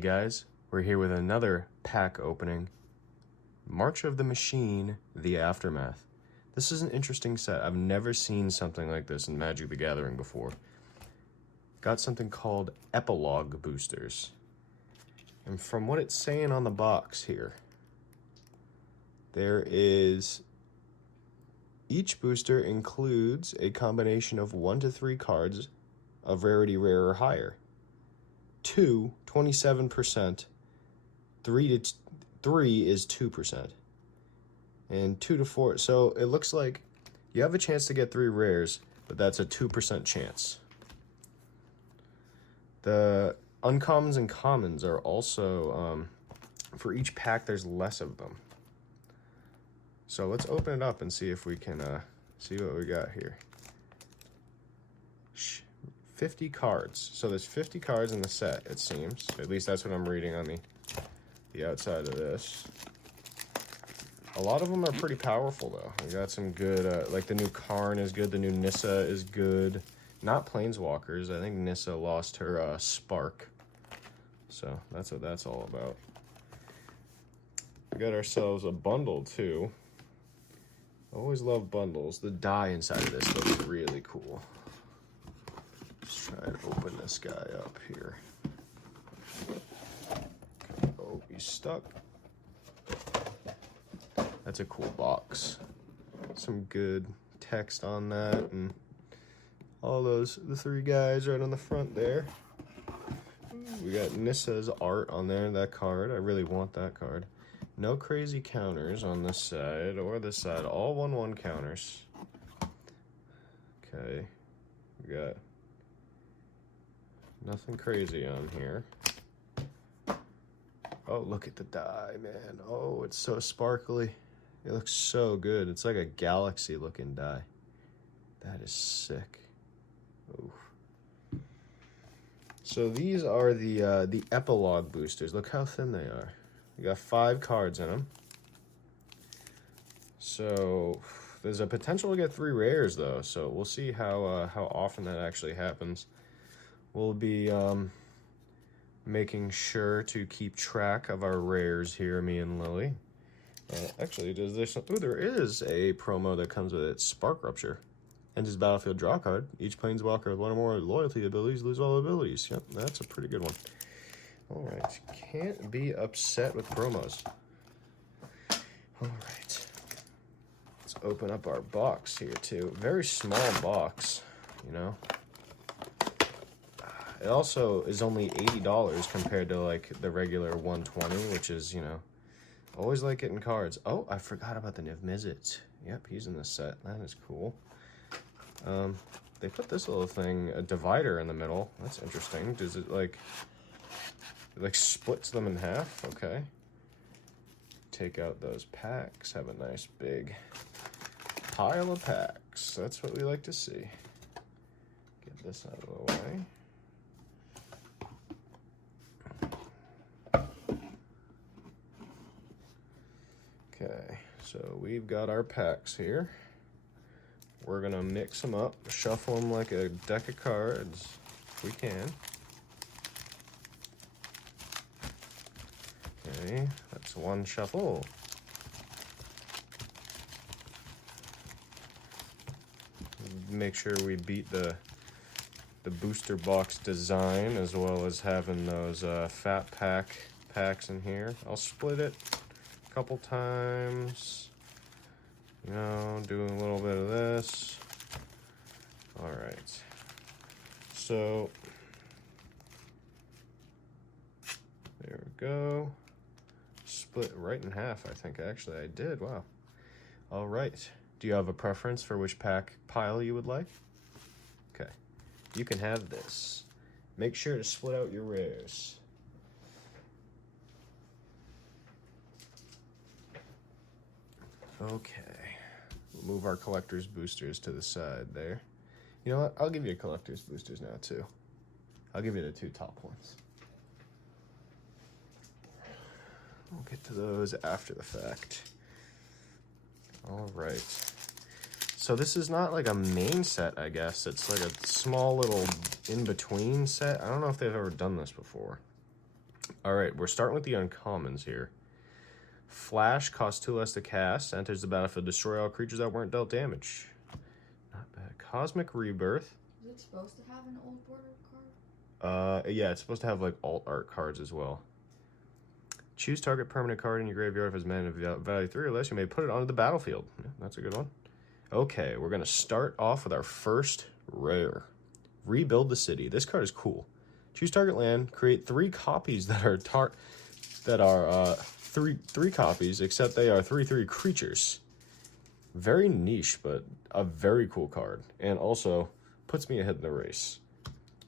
guys, we're here with another pack opening. March of the Machine, The Aftermath. This is an interesting set. I've never seen something like this in Magic the Gathering before. Got something called Epilogue boosters. And from what it's saying on the box here, there is... Each booster includes a combination of 1 to 3 cards of rarity rare or higher. 2, 27%. 3 to 3 is 2%. And 2 to 4, so it looks like you have a chance to get 3 rares, but that's a 2% chance. The uncommons and commons are also, for each pack there's less of them. So let's open it up and see if we can see what we got here. 50 cards. So there's 50 cards in the set, it seems. At least that's what I'm reading on the outside of this. A lot of them are pretty powerful, though. We got some good, like the new Karn is good, the new Nissa is good. Not Planeswalkers. I think Nissa lost her Spark. So that's what that's all about. We got ourselves a bundle, too. Always love bundles. The die inside of this looks really cool. Let's try and open this guy up here. Okay. Oh, he's stuck. That's a cool box. Some good text on that, and all those, the 3 guys right on the front there. We got Nissa's art on there, that card. I really want that card. No crazy counters on this side or this side. All 1/1 counters. Okay. We got nothing crazy on here. Oh, look at the die, man. Oh, it's so sparkly. It looks so good. It's like a galaxy looking die. That is sick. Oof. So these are the Epilogue boosters. Look how thin they are. We got 5 cards in them. So there's a potential to get 3 rares though. So we'll see how often that actually happens. We'll be making sure to keep track of our rares here, me and Lily. Actually, does this? Ooh, there is a promo that comes with it. Spark Rupture. Enters battlefield, draw a card. Each planeswalker with 1 or more loyalty abilities lose all abilities. Yep, that's a pretty good one. All right, can't be upset with promos. All right, let's open up our box here too. Very small box, you know. It also is only $80 compared to like the regular $120, which is, you know, always like getting cards. Oh, I forgot about the Niv Mizzet. Yep, he's in the set. That is cool. They put this little thing, a divider in the middle. That's interesting. Does it like splits them in half? Okay. Take out those packs. Have a nice big pile of packs. That's what we like to see. Get this out of the way. Okay, so we've got our packs here. We're gonna mix them up, shuffle them like a deck of cards, if we can. Okay, that's 1 shuffle. Make sure we beat the booster box design, as well as having those fat packs in here. I'll split it a couple times, you know, doing a little bit of this. All right, so there we go. Split right in half, I think. Actually, I did. Wow. All right, do you have a preference for which pack pile you would like? Okay, you can have this. Make sure to split out your rares. Okay, we'll move our collector's boosters to the side there. You know what? I'll give you a collector's boosters now, too. I'll give you the 2 top ones. We'll get to those after the fact. All right. So this is not like a main set, I guess. It's like a small little in-between set. I don't know if they've ever done this before. All right, we're starting with the uncommons here. Flash costs 2 less to cast. Enters the battlefield, destroy all creatures that weren't dealt damage. Not bad. Cosmic Rebirth. Is it supposed to have an old border card? Yeah, it's supposed to have like alt art cards as well. Choose target permanent card in your graveyard if it's mana value 3 or less. You may put it onto the battlefield. Yeah, that's a good one. Okay, we're gonna start off with our first rare. Rebuild the City. This card is cool. Choose target land. Create 3 copies that are three copies, except they are 3/3 creatures. Very niche, but a very cool card, and also puts me ahead in the race.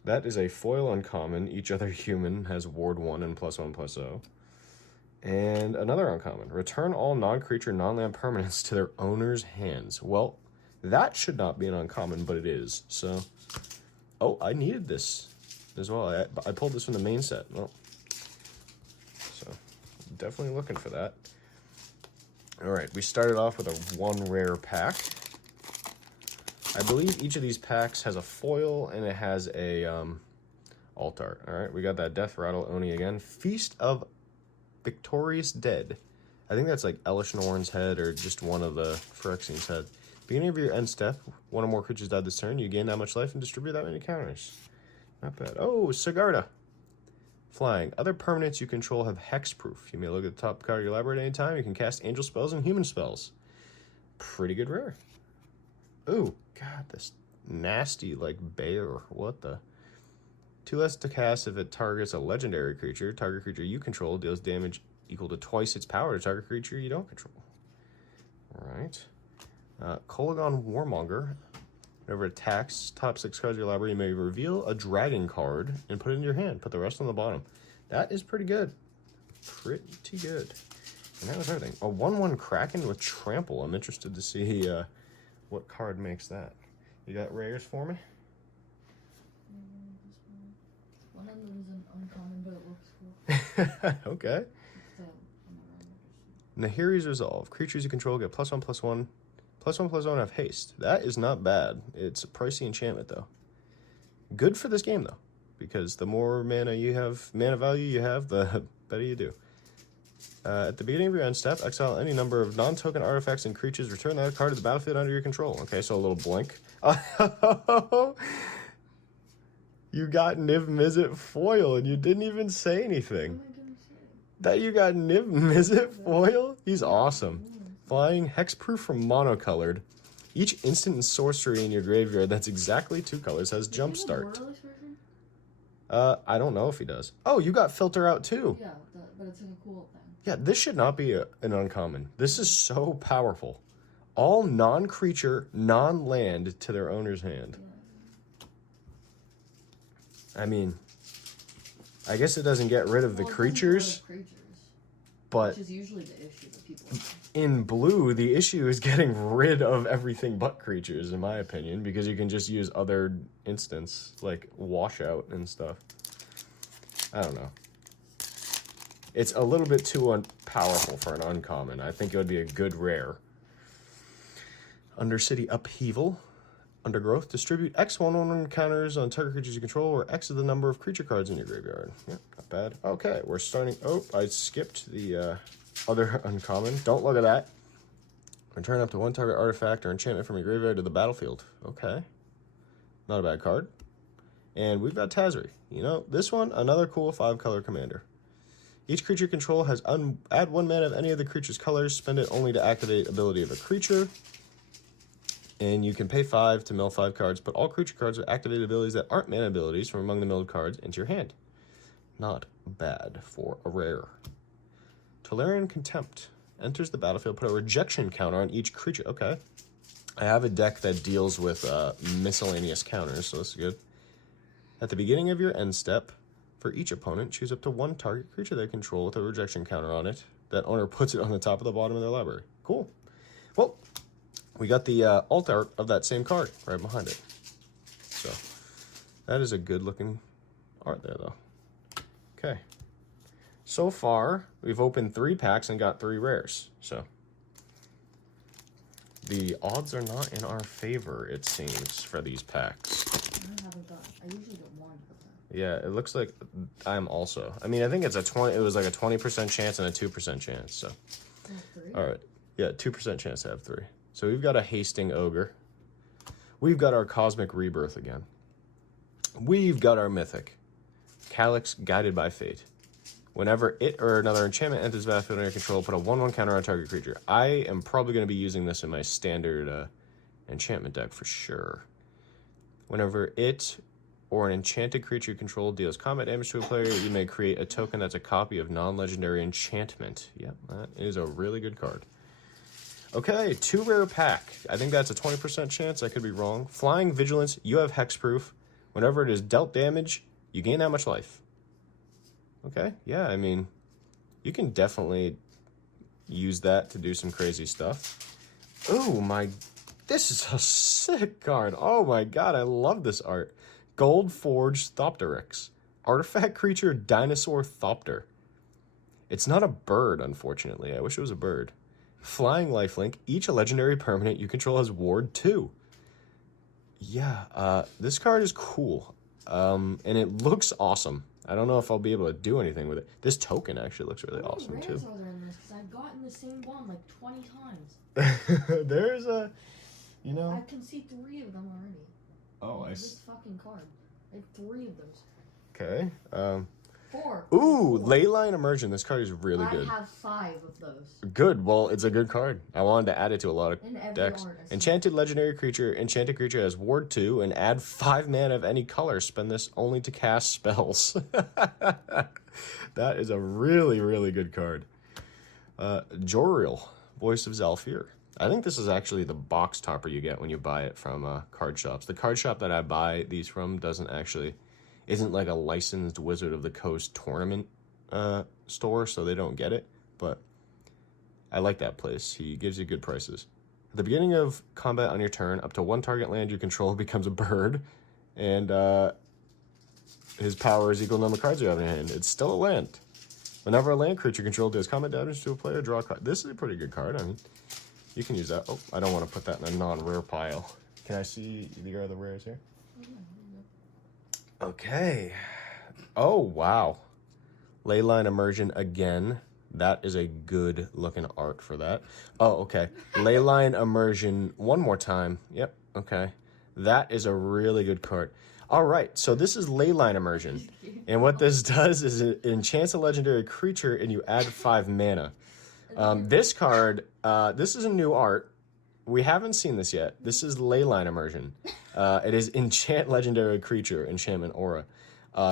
That is a foil uncommon. Each other human has ward 1 and +1/+0. And another uncommon. Return all non-creature, non-land permanents to their owner's hands. Well, that should not be an uncommon, but it is. So, oh, I needed this as well. I pulled this from the main set. Well, so definitely looking for that. All right, we started off with a 1 rare pack. I believe each of these packs has a foil and it has a alt art. All right, we got that Death Rattle Oni again. Feast of Victorious Dead. I think that's like Elish Norn's head or just one of the Phyrexian's head. Beginning of your end step, 1 or more creatures died this turn. You gain that much life and distribute that many counters. Not bad. Oh, Sigarda. Flying. Other permanents you control have hexproof. You may look at the top card of your library at any time. You can cast angel spells and human spells. Pretty good rare. Ooh, God, this nasty, like, bear. What the? 2 less to cast if it targets a legendary creature. Target creature you control deals damage equal to twice its power to target creature you don't control. All right. Kolagon Warmonger. Whenever it attacks top 6 cards of your library, you may reveal a dragon card and put it in your hand. Put the rest on the bottom. That is pretty good. Pretty good. And that was everything. A 1/1 Kraken with Trample. I'm interested to see what card makes that. You got rares for me? One of them is an uncommon, but it looks cool. Okay. Nahiri's Resolve. Creatures you control get +1/+1. +1/+1 have haste. That is not bad. It's a pricey enchantment, though. Good for this game, though, because the more mana value you have, the better you do. At the beginning of your end step, exile any number of non-token artifacts and creatures. Return that card to the battlefield under your control. Okay, so a little blink. You got Niv Mizzet foil, and you didn't even say anything. What am I gonna say? That you got Niv Mizzet foil? He's awesome. Flying, hexproof from monocolored. Each instant and sorcery in your graveyard that's exactly 2 colors has jumpstart. I don't know if he does. Oh, you got filter out too. Yeah, but it's a cool thing. Yeah, this should not be an uncommon. This is so powerful. All non-creature, non-land to their owner's hand. Yeah. I mean, I guess it doesn't get rid of the creatures, but which is usually the issue that people have. In blue, the issue is getting rid of everything but creatures, in my opinion, because you can just use other instants, like washout and stuff. I don't know. It's a little bit too powerful for an uncommon. I think it would be a good rare. Undercity Upheaval. Undergrowth. Distribute X 1/1 counters on target creatures you control, or X is the number of creature cards in your graveyard. Yeah, not bad. Okay, we're starting... Oh, I skipped the other uncommon. Don't look at that. Return up to 1 target artifact or enchantment from your graveyard to the battlefield. Okay. Not a bad card. And we've got Tazri. You know, this one, another cool 5-color commander. Each creature you control has add 1 mana of any of the creature's colors. Spend it only to activate ability of a creature. And you can pay 5 to mill 5 cards. Put all creature cards with activated abilities that aren't mana abilities from among the milled cards into your hand. Not bad for a rare. Tolarian Contempt. Enters the battlefield. Put a rejection counter on each creature. Okay. I have a deck that deals with miscellaneous counters, so this is good. At the beginning of your end step, for each opponent, choose up to 1 target creature they control with a rejection counter on it. That owner puts it on the top of the bottom of their library. Cool. Well, we got the alt art of that same card right behind it. So, that is a good looking art there, though. Okay. So far, we've opened 3 packs and got 3 rares. So, the odds are not in our favor, it seems, for these packs. I usually get 1. Yeah, it looks like I'm also. I mean, I think it's a 20. It was like a 20% chance and a 2% chance. So, all right, yeah, 2% chance to have 3. So we've got a hasting ogre. We've got our cosmic rebirth again. We've got our mythic Calyx, guided by fate. Whenever it or another enchantment enters the battlefield under your control, put a 1/1 counter on target creature. I am probably going to be using this in my standard enchantment deck for sure. Whenever it or an enchanted creature you control deals combat damage to a player, you may create a token that's a copy of non-legendary enchantment. Yep, that is a really good card. Okay, 2 rare pack. I think that's a 20% chance. I could be wrong. Flying Vigilance. You have hexproof. Whenever it is dealt damage, you gain that much life. Okay, yeah, I mean, you can definitely use that to do some crazy stuff. Oh my, this is a sick card. Oh my god, I love this art. Gold Forged Thopteryx. Artifact creature, Dinosaur Thopter. It's not a bird, unfortunately. I wish it was a bird. Flying lifelink. Each legendary permanent you control has Ward 2. Yeah, this card is cool. And it looks awesome. I don't know if I'll be able to do anything with it. This token actually looks really awesome, too. How many rares are there in this? Because I've gotten the same one like 20 times. There's a, you know... I can see 3 of them already. Oh, This fucking card. I have 3 of those. Okay. 4. Ooh, 4. Leyline Immersion. This card is really good. I have 5 of those. Good. Well, it's a good card. I wanted to add it to a lot of In every decks. art, Enchanted legendary creature. Enchanted creature has Ward 2 and add 5 mana of any color. Spend this only to cast spells. That is a really, really good card. Joriel, Voice of Zalfir. I think this is actually the box topper you get when you buy it from card shops. The card shop that I buy these from isn't like a licensed Wizard of the Coast tournament store, so they don't get it. But I like that place. He gives you good prices. At the beginning of combat on your turn, up to 1 target land you control becomes a bird, and his power is equal to the number of cards you have in your hand. It's still a land. Whenever a land creature you control does combat damage to a player, draw a card. This is a pretty good card. I mean, you can use that. Oh, I don't want to put that in a non-rare pile. Can I see the other rares here? Okay. Oh, wow. Leyline Immersion again. That is a good looking art for that. Oh, okay. Leyline Immersion one more time. Yep, okay. That is a really good card. All right, so this is Leyline Immersion. And what this does is it enchants a legendary creature and you add 5 mana. This card, this is a new art. We haven't seen this yet. This is Leyline Immersion. It is enchant legendary creature, enchantment aura.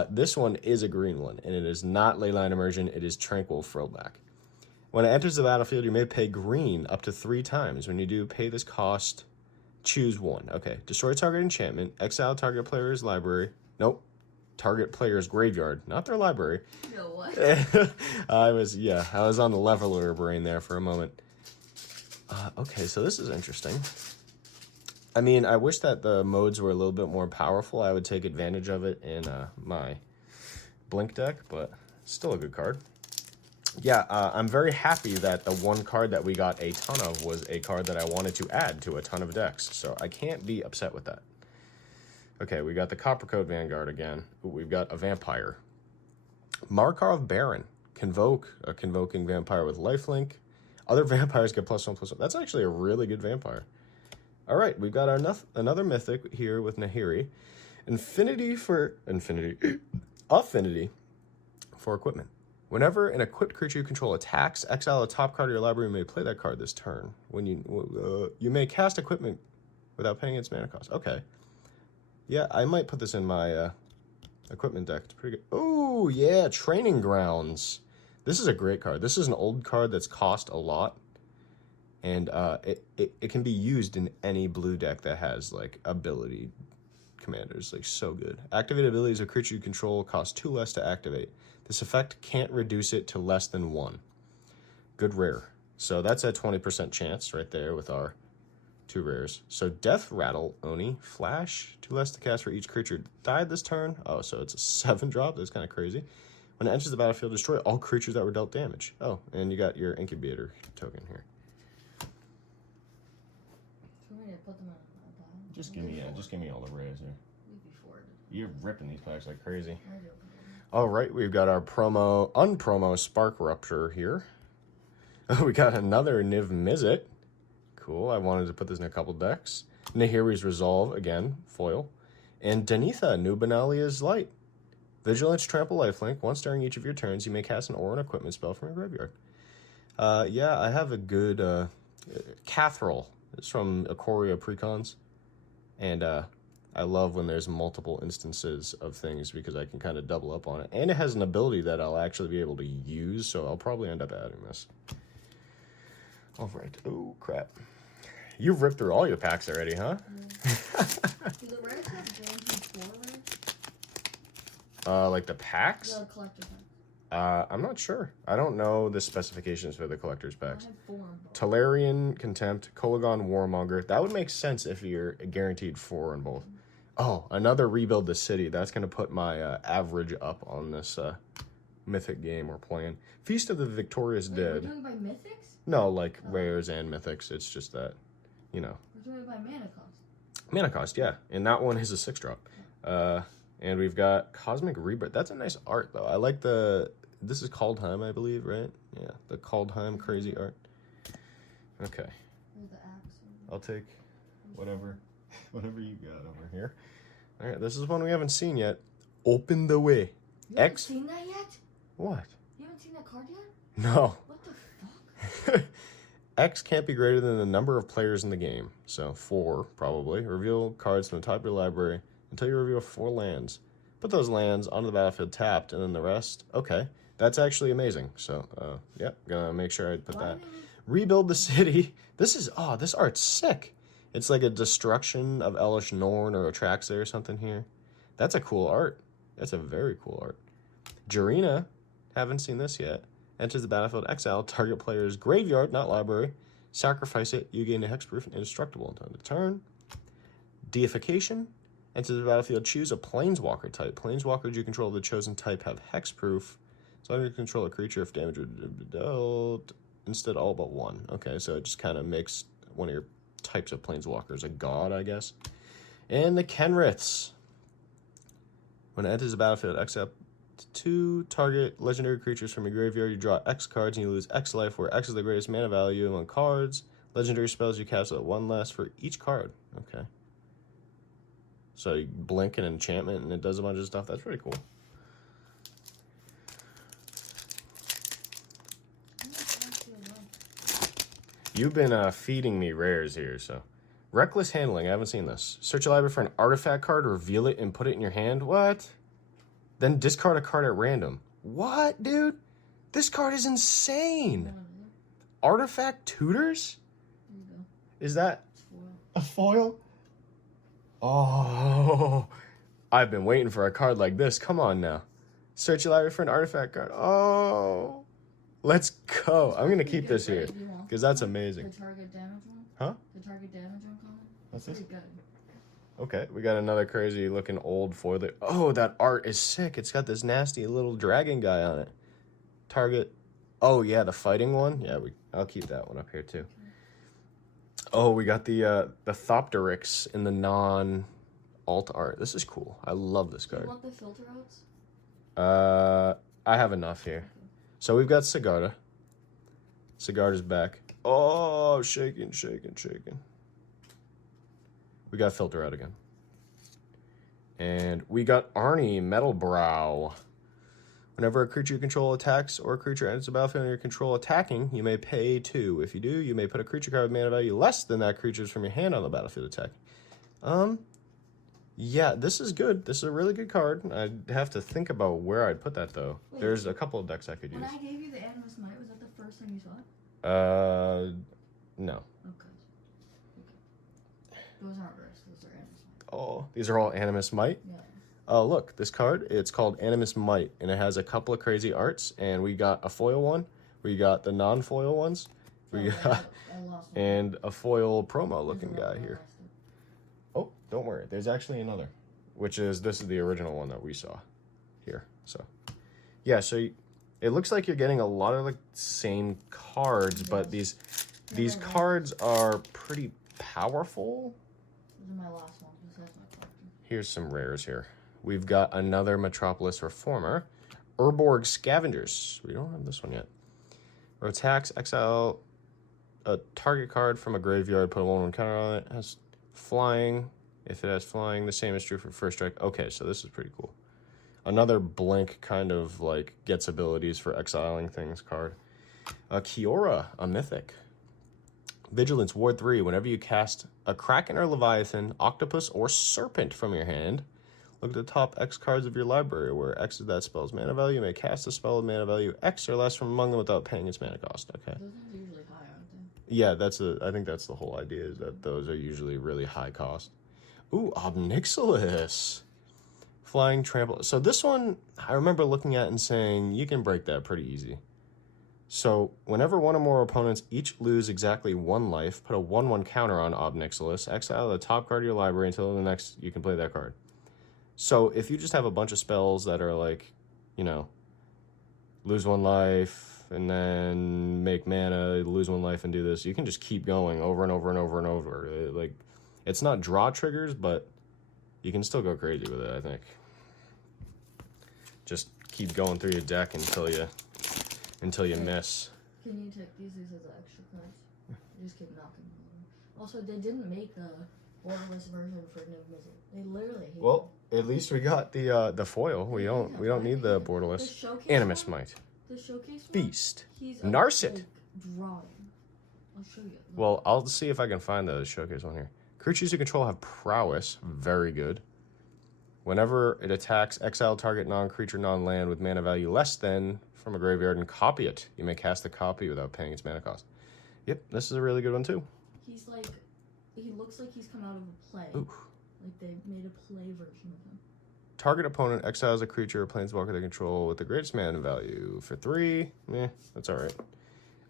This one is a green one, and it is not Leyline Immersion. It is Tranquil Frillback. When it enters the battlefield, you may pay green up to 3 times. When you do, pay this cost, choose 1. Okay, destroy target enchantment, exile target player's library. Nope, target player's graveyard, not their library. No, what? I was on the leveler brain there for a moment. Okay, so this is interesting. I mean, I wish that the modes were a little bit more powerful. I would take advantage of it in my Blink deck, but still a good card. Yeah, I'm very happy that the one card that we got a ton of was a card that I wanted to add to a ton of decks, so I can't be upset with that. Okay, we got the Coppercoat Vanguard again. Ooh, we've got a vampire. Markarov Baron. Convoke, a convoking vampire with lifelink. Other vampires get +1/+1. That's actually a really good vampire. All right, we've got another mythic here with Nahiri. Affinity for equipment. Whenever an equipped creature you control attacks, exile a top card of your library. You may play that card this turn. When you may cast equipment without paying its mana cost. Okay. Yeah, I might put this in my equipment deck. It's pretty good. Oh yeah, Training Grounds. This is a great card. This is an old card that's cost a lot. And it can be used in any blue deck that has, like, ability commanders. Like, so good. Activate abilities of creature you control cost 2 less to activate. This effect can't reduce it to less than 1. Good rare. So that's a 20% chance right there with our 2 rares. So Death Rattle, Oni, Flash, 2 less to cast for each creature died this turn. Oh, so it's a 7-drop. That's kind of crazy. When it enters the battlefield, destroy all creatures that were dealt damage. Oh, and you got your Incubator token here. Do you want me to put them on a pile? Just give me all the rares here. Before You're ripping these packs like crazy. I do. All right, we've got our unpromo Spark Rupture here. We got another Niv Mizzet. Cool. I wanted to put this in a couple decks. Nahiri's Resolve, again, foil. And Danitha, New Benalia's Light. Vigilance, Trample, Lifelink. Once during each of your turns, you may cast an aura and equipment spell from your graveyard. Yeah, I have a good Cathrall. It's from Ikoria Precons. And I love when there's multiple instances of things because I can kind of double up on it. And it has an ability that I'll actually be able to use, so I'll probably end up adding this. All right. Oh, crap. You've ripped through all your packs already, huh? Yeah. Do the rares have guaranteed 4 rares? Like the packs? The collector pack. I'm not sure. I don't know the specifications for the collector's packs. I have 4 in both. Talarian, Contempt, Kolagon, Warmonger. That would make sense if you're guaranteed 4 in both. Oh, another Rebuild the City. That's going to put my average up on this mythic game we're playing. Feast of the Victorious Wait, Dead. we're doing by mythics? No, like rares and mythics. It's just that, you know. We're doing it by mana cost. Mana cost, yeah. And that one is a 6-drop. And we've got Cosmic Rebirth. That's a nice art, though. I like the... This is Kaldheim, I believe, right? Yeah, the Kaldheim crazy art. Okay. There's the axe. I'll take whatever you got over here. All right, this is one we haven't seen yet. Open the Way. You haven't X. seen that yet? What? You haven't seen that card yet? No. What the fuck? X can't be greater than the number of players in the game. So 4, probably. Reveal cards from the top of your library until you reveal 4 lands. Put those lands onto the battlefield tapped, and then the rest. Okay. That's actually amazing. So, yeah, gonna make sure I put that. Rebuild the City. This art's sick. It's like a destruction of Elish Norn or Atraxa or something here. That's a cool art. That's a very cool art. Jarina, haven't seen this yet. Enters the battlefield, exile, target player's graveyard, not library. Sacrifice it, you gain a hexproof and indestructible until end of turn. Deification. Enters the battlefield, choose a planeswalker type. Planeswalkers you control of the chosen type have hexproof. So I'm going to control a creature if damage would dealt. Instead, all but 1. Okay, so it just kind of makes one of your types of planeswalkers a god, I guess. And the Kenriths. When it enters the battlefield, except 2 target legendary creatures from your graveyard, you draw X cards and you lose X life, where X is the greatest mana value among cards. Legendary spells you cast at 1 less for each card. Okay. So you blink an enchantment and it does a bunch of stuff. That's pretty cool. You've been feeding me rares here, so. Reckless Handling, I haven't seen this. Search your library for an artifact card, reveal it, and put it in your hand. What? Then discard a card at random. What, dude? This card is insane. Artifact Tutors? There you go. Is that It's foil. a foil? Oh, I've been waiting for a card like this. Come on now. Search your library for an artifact card. Oh, let's go. I'm going to keep this here because that's amazing. The target damage one? Huh? The target damage one common? What's this? Pretty good. Okay, we got another crazy looking old foil. Oh, that art is sick. It's got this nasty little dragon guy on it. Target. Oh, yeah, the fighting one. Yeah, I'll keep that one up here too. Oh, we got the Thopteryx in the non-alt art. This is cool. I love this Do you card. want the filter outs? I have enough here. So we've got Sigarda. Sigarda's back. Oh, shaking. We got Filter Out again. And we got Arnie, Metalbrow. Whenever a creature you control attacks or a creature enters the battlefield under your control attacking, you may pay 2. If you do, you may put a creature card with mana value less than that creature's from your hand on the battlefield attack. Yeah, this is good. This is a really good card. I'd have to think about where I'd put that, though. Wait, There's a couple of decks I could use. When I gave you the Animus Might, was that the first time you saw it? No. Okay. Those aren't rares. Those are Animus Might. Oh, these are all Animus Might? Yeah. Oh, look, this card, it's called Animus Might, and it has a couple of crazy arts, and we got a foil one, we got the non-foil ones, we got, I lost one. and a foil promo looking There's guy another here. one. Oh, don't worry, there's actually another, this is the original one that we saw here, so. Yeah, so it looks like you're getting a lot of the same cards, but these cards are pretty powerful. Those are my last ones. This is my collection. Here's some rares here. we've got another Metropolis Reformer. Urborg Scavengers. We don't have this one yet. Attacks, exile a target card from a graveyard, put a 1/1 counter on it. Has flying. If it has flying, the same is true for first strike. Okay, so this is pretty cool. Another blink kind of like gets abilities for exiling things card. Kiora, a mythic. Vigilance, Ward 3. Whenever you cast a Kraken or Leviathan, Octopus, or Serpent from your hand, look at the top X cards of your library, where X is that spell's mana value. You may cast a spell with mana value X or less from among them without paying its mana cost. Okay. Those are usually high, aren't they? Yeah, I think that's the whole idea, is that those are usually really high cost. Ooh, Obnixilis. Flying Trample. So this one, I remember looking at and saying, you can break that pretty easy. So whenever one or more opponents each lose exactly 1 life, put a 1/1 counter on Obnixilis, exile the top card of your library until the next you can play that card. So if you just have a bunch of spells that are like, you know, lose 1 life and then make mana, lose 1 life and do this, you can just keep going over and over and over and over. Like, it's not draw triggers, but you can still go crazy with it, I think. Just keep going through your deck until you miss. Can you take these as extra cards? You just keep knocking them. Also, they didn't make the borderless version for Niv Mizzet. They literally hate Well, at least we got the foil. We don't need the borderless. Animus Might. The showcase one, Beast. he's Narset. like, drawing. I'll show you. Well, I'll see if I can find the showcase one here. Creatures you control have prowess. Very good. Whenever it attacks, exile target non-creature, non-land with mana value less than from a graveyard and copy it. You may cast a copy without paying its mana cost. Yep, this is a really good one too. He's like, he looks like he's come out of a play. Ooh. Like they made a play version of him. Target opponent exiles a creature or planeswalker they control with the greatest mana value for 3. That's all right.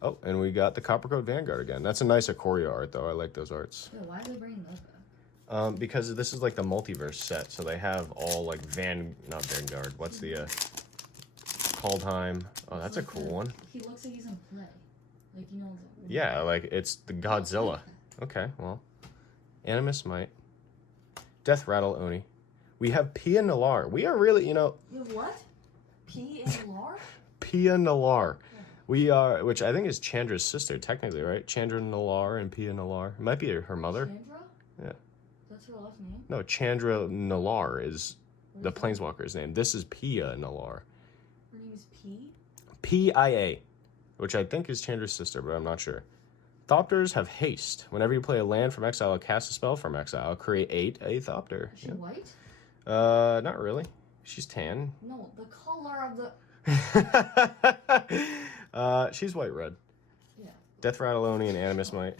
Oh, and we got the Coppercoat Vanguard again. That's a nice Ikoria art, though. I like those arts. Yeah, why are they bringing that back? Because this is like the multiverse set, so they have all like not Vanguard. What's the Kaldheim? Oh, that's a cool one. He looks like he's in play. Like, you know. Yeah, like it's the Godzilla. Okay, well, Animus Might, Death Rattle Oni. We have Pia Nalar. We are really, You have what? P and Lar? Pia Nalar. We are, which I think is Chandra's sister, technically, right? Chandra Nalar and Pia Nalar. It might be her mother. Chandra? Yeah. That's her last name? No, Chandra Nalar is the planeswalker's name. This is Pia Nalar. Her name is P? P-I-A, which I think is Chandra's sister, but I'm not sure. Thopters have haste. Whenever you play a land from exile or cast a spell from exile, create a Thopter. Is she white? Not really. She's tan. No, the color of the... She's white-red. Yeah. Death Rattle Oni and Animus Might.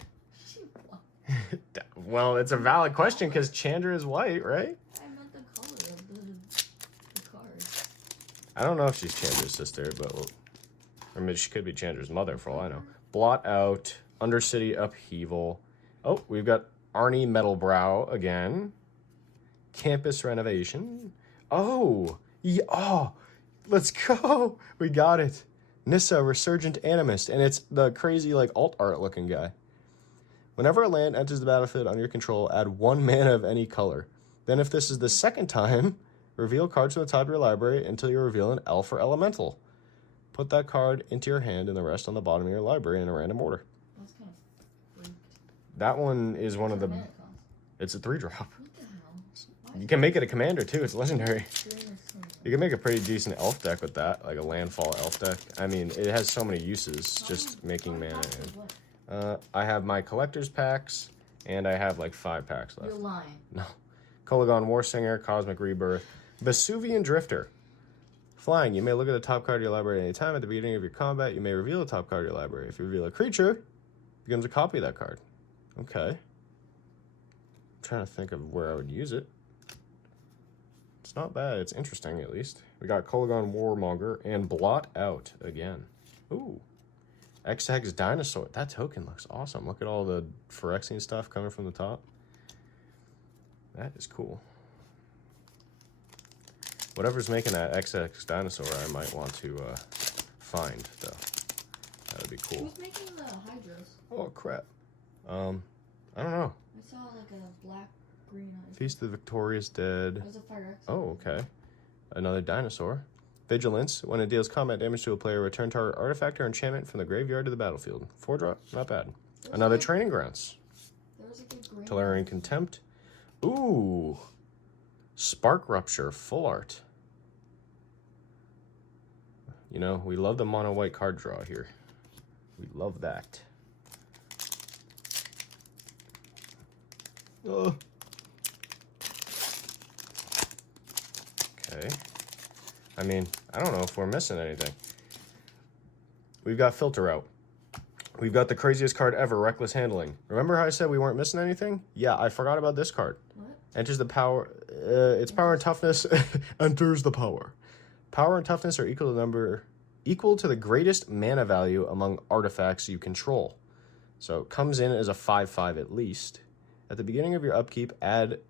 She white. Well, it's a valid question because Chandra is white, right? I meant the color of the card. I don't know if she's Chandra's sister, but I mean, she could be Chandra's mother for all I know. Blot Out, Undercity Upheaval. Oh, we've got Arnie Metalbrow again. Campus Renovation. Oh, yeah, oh, let's go. We got it. Nissa, Resurgent Animist, and it's the crazy like alt art looking guy. Whenever a land enters the battlefield under your control, add 1 mana of any color. Then if this is the second time, reveal cards from the top of your library until you reveal an elf or elemental. Put that card into your hand and the rest on the bottom of your library in a random order. That's kind of freaked. That one is one of the... Mana cost. It's a 3-drop. What the hell? You can make it a commander too, it's legendary. You can make a pretty decent elf deck with that, like a landfall elf deck. I mean, it has so many uses, just making mana. I have my collector's packs, and I have like 5 packs left. You're lying. No. Kolagon Warsinger, Cosmic Rebirth, Vesuvian Drifter. Flying, you may look at the top card of your library at any time. At the beginning of your combat, you may reveal the top card of your library. If you reveal a creature, it becomes a copy of that card. Okay. I'm trying to think of where I would use it. It's not bad. It's interesting, at least. We got Kolagon Warmonger and Blot Out again. Ooh. XX Dinosaur. That token looks awesome. Look at all the Phyrexian stuff coming from the top. That is cool. Whatever's making that XX Dinosaur, I might want to find, though. That would be cool. Who's making the Hydras? Oh, crap. I don't know. I saw like a black green eyes. Feast of the Victorious Dead. There's a fire X. Oh, okay. Another dinosaur. Vigilance. When it deals combat damage to a player, return target artifact or enchantment from the graveyard to the battlefield. 4-drop, not bad. Another training grounds. There's a good green. Tolarian Contempt. Ooh. Spark Rupture, full art. You know, we love the mono white card draw here. We love that. Oh. Okay. I mean, I don't know if we're missing anything. We've got Filter Out. We've got the craziest card ever, Reckless Handling. Remember how I said we weren't missing anything? Yeah, I forgot about this card. What? Enters the power. Its power and toughness enters the power. Power and toughness are equal to the greatest mana value among artifacts you control. So it comes in as a 5/5 at least. At the beginning of your upkeep, add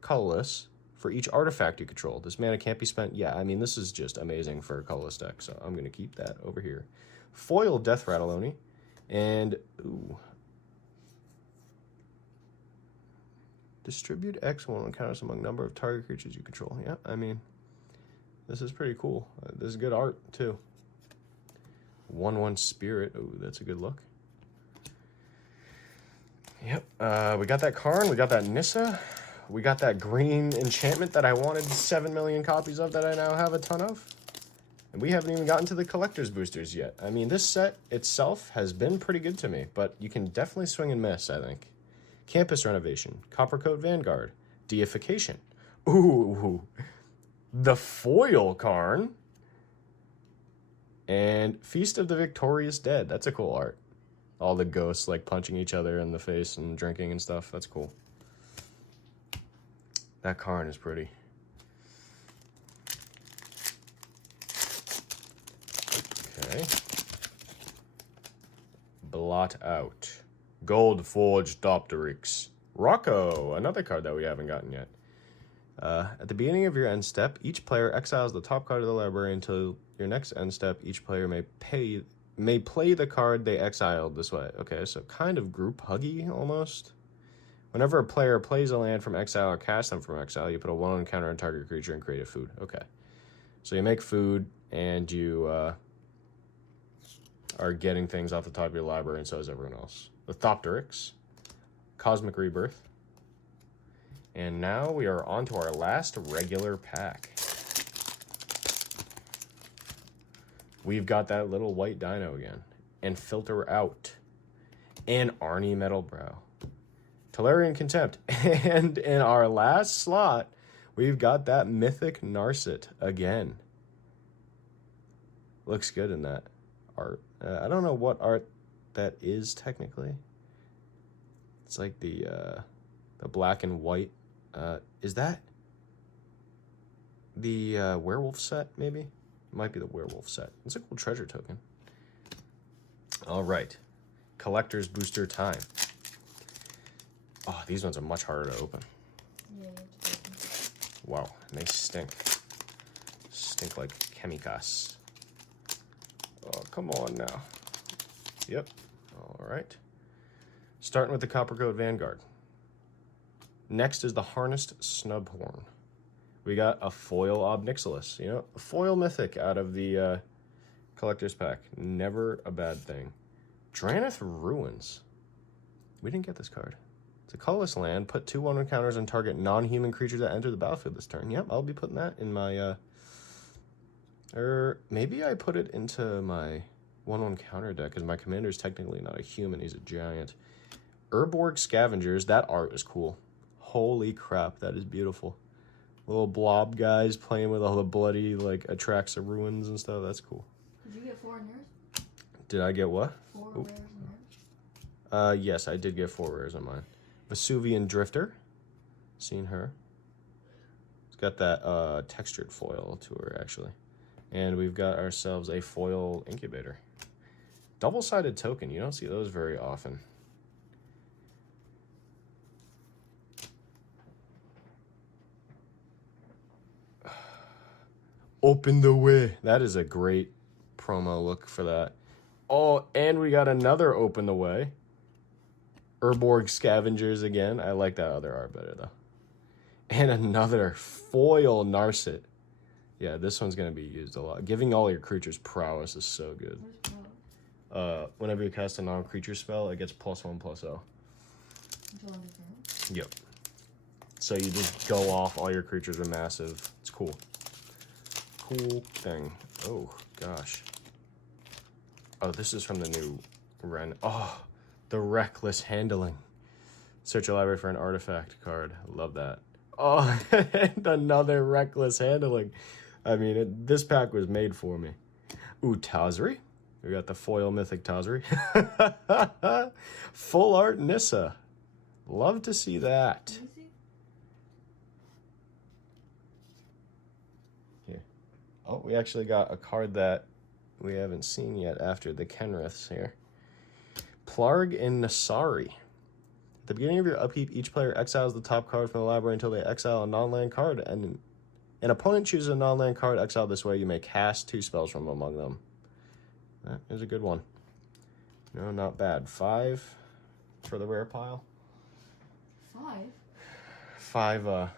colorless for each artifact you control. This mana can't be spent. Yeah, I mean, this is just amazing for a colorless deck, so I'm going to keep that over here. Foil Death Rattle Oni. And, ooh. Distribute X1 encounters among number of target creatures you control. Yeah, I mean, this is pretty cool. This is good art, too. 1/1 Spirit. Ooh, that's a good look. Yep, we got that Karn, we got that Nissa, we got that green enchantment that I wanted 7 million copies of that I now have a ton of. And we haven't even gotten to the collector's boosters yet. I mean, this set itself has been pretty good to me, but you can definitely swing and miss, I think. Campus Renovation, Coppercoat Vanguard, Deification. Ooh, the foil Karn. And Feast of the Victorious Dead, that's a cool art. All the ghosts like punching each other in the face and drinking and stuff. That's cool. That Karn is pretty. Okay. Blot Out. Gold Forged Dopteryx. Rocco, another card that we haven't gotten yet. At the beginning of your end step, each player exiles the top card of the library until your next end step. Each player may play the card they exiled this way. Okay, so kind of group huggy almost. Whenever a player plays a land from exile or casts them from exile, you put a 1/1 counter on target creature and create a food. Okay. So you make food and you are getting things off the top of your library, and so is everyone else. The Thopteryx, Cosmic Rebirth. And now we are on to our last regular pack. We've got that little white dino again. And Filter Out. And Arnie Metalbrow. Tolarian Contempt. And in our last slot, we've got that Mythic Narset again. Looks good in that art. I don't know what art that is technically. It's like the black and white. Is that the werewolf set, maybe? It might be the werewolf set. It's a cool treasure token. All right. Collector's booster time. Oh, these ones are much harder to open. Yeah, you have to open. Wow, and they stink. Stink like chemicals. Oh, come on now. Yep. All right. Starting with the Coppercoat Vanguard. Next is the Harnessed Snubhorn. We got a foil Obnixilis, you know, a foil mythic out of the collector's pack. Never a bad thing. Dranith Ruins. We didn't get this card. It's a colorless land. Put 2/1 counters on target non-human creatures that enter the battlefield this turn. Yep, I'll be putting that in my, maybe I put it into my 1/1 counter deck, because my commander's technically not a human, he's a giant. Urborg Scavengers, that art is cool. Holy crap, that is beautiful. Little blob guys playing with all the bloody, like, Atraxa ruins and stuff. That's cool. Did you get 4 in yours? Did I get what? 4 rares in yours? Yes, I did get 4 rares on mine. Vesuvian Drifter. Seen her. It's got that textured foil to her, actually. And we've got ourselves a foil Incubator. Double-sided token. You don't see those very often. Open the way. That is a great promo look for that. Oh, and we got another Open the Way. Urborg Scavengers again. I like that other art better, though. And another foil Narset. Yeah, this one's going to be used a lot. Giving all your creatures prowess is so good. Whenever you cast a non-creature spell, it gets +1/+0. Until end of turn. Yep. So you just go off, all your creatures are massive. It's cool. Cool thing. Oh, gosh. Oh, this is from the new Ren. Oh, the Reckless Handling. Search your library for an artifact card. Love that. Oh, and another Reckless Handling. I mean, this pack was made for me. Ooh, Tazri. We got the foil Mythic Tazri. Full art Nissa. Love to see that. Here. Oh, we actually got a card that we haven't seen yet after the Kenriths here. Plarg and Nasari. At the beginning of your upkeep, each player exiles the top card from the library until they exile a non-land card, and an opponent chooses a non-land card exiled this way. You may cast 2 spells from among them. That is a good one. No, not bad. 5 for the rare pile. 5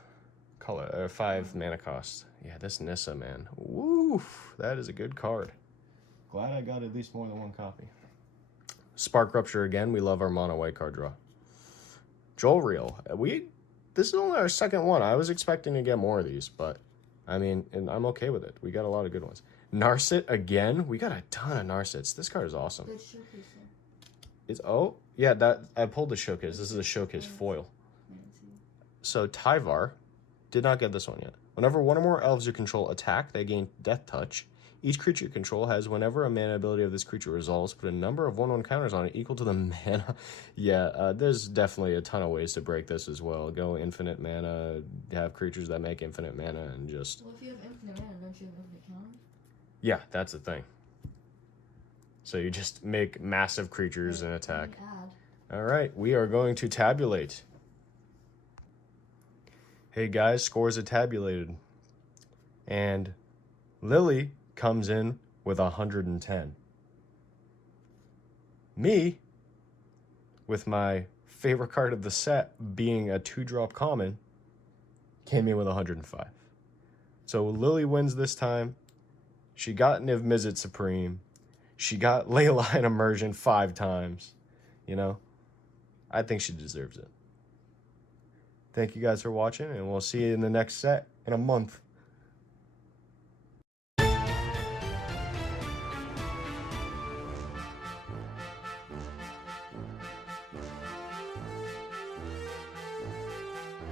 5 mana cost. Yeah, this Nissa, man. Woo! That is a good card. Glad I got at least more than 1 copy. Spark Rupture again. We love our mono white card draw. Jolreel. This is only our second one. I was expecting to get more of these, but I mean, and I'm okay with it. We got a lot of good ones. Narset again. We got a ton of Narsets. This card is awesome. Good showcase. Oh yeah, that I pulled the showcase. This is a showcase foil. So Tyvar did not get this one yet. Whenever one or more elves you control attack, they gain Death Touch. Each creature you control has, whenever a mana ability of this creature resolves, put a number of 1/1 counters on it equal to the mana. Yeah, there's definitely a ton of ways to break this as well. Go infinite mana, have creatures that make infinite mana, and just... Well, if you have infinite mana, don't you have infinite counters? Yeah, that's the thing. So you just make massive creatures and attack. All right, we are going to tabulate. Hey guys, scores are tabulated. And Lilly comes in with 110. Me, with my favorite card of the set being a 2-drop common, came in with 105. So Lilly wins this time. She got Niv Mizzet Supreme. She got Leyline Immersion 5 times. You know, I think she deserves it. Thank you guys for watching, and we'll see you in the next set in a month.